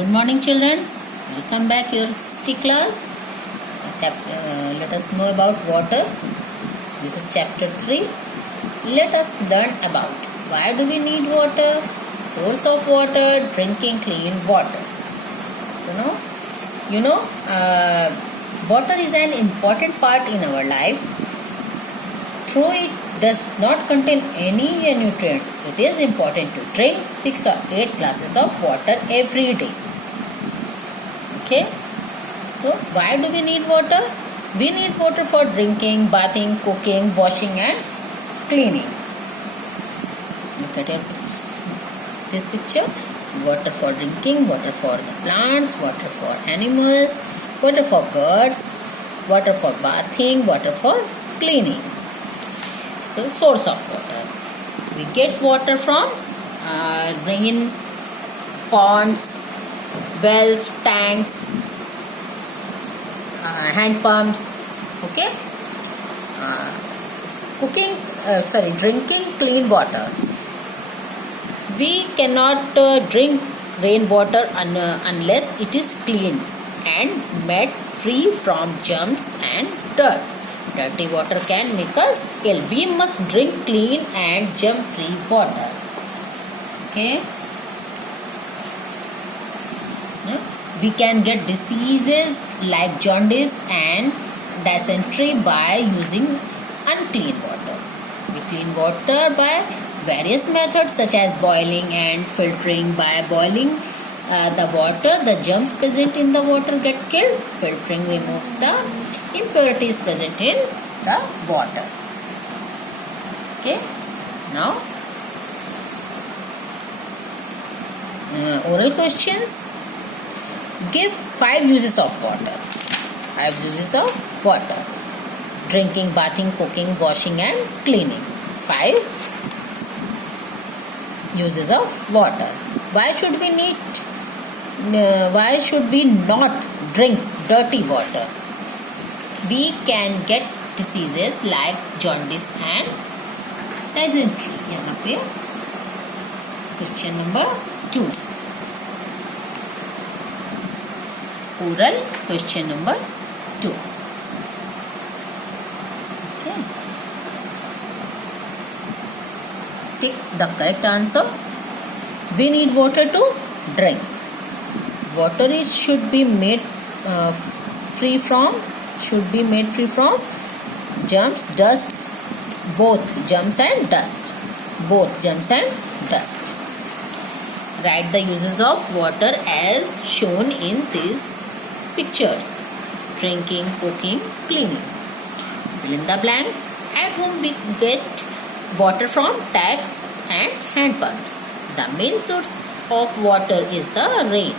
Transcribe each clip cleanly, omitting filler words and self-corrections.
Good morning, children. Welcome back your history class. Let us know about water. This is chapter 3. Let us learn about why do we need water, source of water, drinking clean water. So now, water is an important part in our life. Though it does not contain any nutrients, it is important to drink 6 or 8 glasses of water every day. Okay, so why do we need water? We need water for drinking, bathing, cooking, washing and cleaning. Look at this picture. Water for drinking, water for the plants, water for animals, water for birds, water for bathing, water for cleaning. So, source of water. We get water from rain, ponds, wells, tanks, hand pumps. Okay. Drinking clean water. We cannot drink rainwater unless it is clean and made free from germs and dirt. Dirty water can make us ill. We must drink clean and germ-free water. Okay. We can get diseases like jaundice and dysentery by using unclean water. We clean water by various methods such as boiling and filtering. By boiling the water, the germs present in the water get killed. Filtering removes the impurities present in the water. Okay. Now, oral questions. Give 5 uses of water. 5 uses of water. Drinking, bathing, cooking, washing and cleaning. 5 uses of water. Why should we not drink dirty water? We can get diseases like jaundice and dysentery. यहाँ पे question number 2. Oral question number 2. Okay. Take the correct answer. We need water to drink. Water should be made free from germs, dust, both germs and dust. Write the uses of water as shown in these pictures. Drinking, cooking, cleaning. Fill in the blanks. At home we get water from taps and hand pumps. The main source of water is the rain.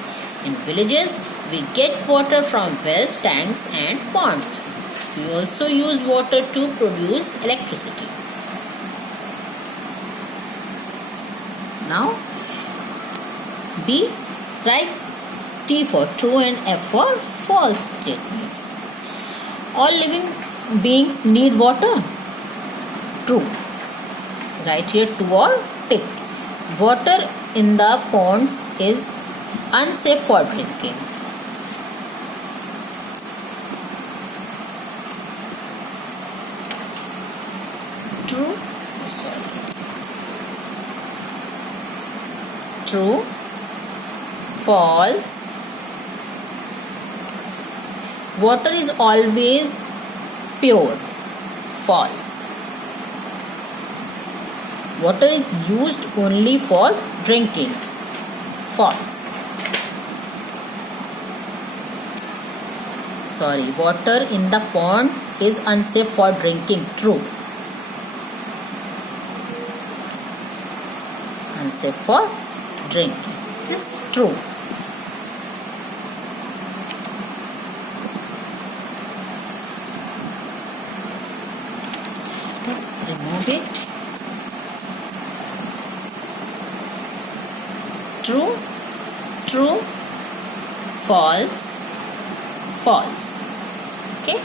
In villages, we get water from wells, tanks and ponds. We also use water to produce electricity. Now, B. Write T for true and F for false statement. All living beings need water. True. Write here true or tick. Water in the ponds is unsafe for drinking. True. True. False. Water is always pure. False. Water is used only for drinking. False. Water in the ponds is unsafe for drinking. True. Unsafe for drinking. It is true. Let's remove it. True, true, false, false. Okay.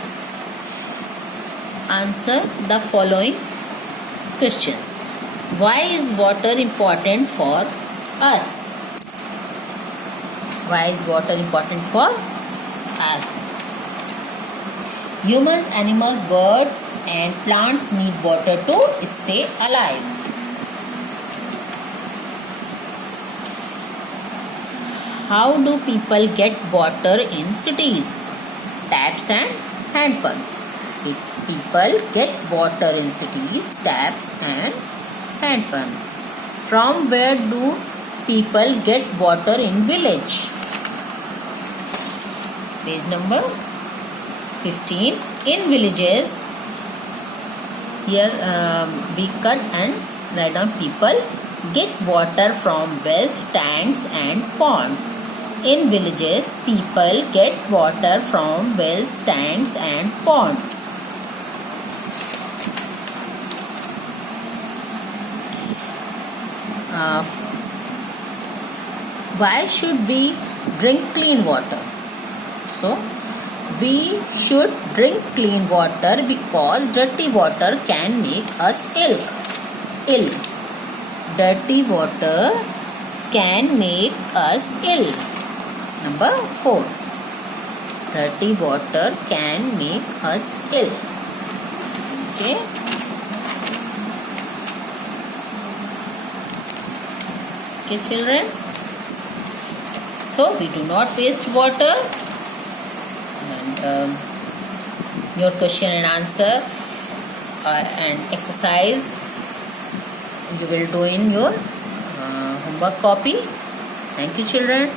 Answer the following questions. Why is water important for us? Why is water important for us? Humans, animals, birds and plants need water to stay alive. How do people get water in cities? Taps and hand pumps. People get water in cities, taps and hand pumps. From where do people get water in village? Page number 15. In villages, here we cut and write down people get water from wells, tanks and ponds. In villages, people get water from wells, tanks and ponds. Why should we drink clean water? So, we should drink clean water because dirty water can make us ill. Dirty water can make us ill. Number 4. Dirty water can make us ill. Okay. Okay, children. So we do not waste water. And your question and answer and exercise you will do in your homework copy. Thank you, children.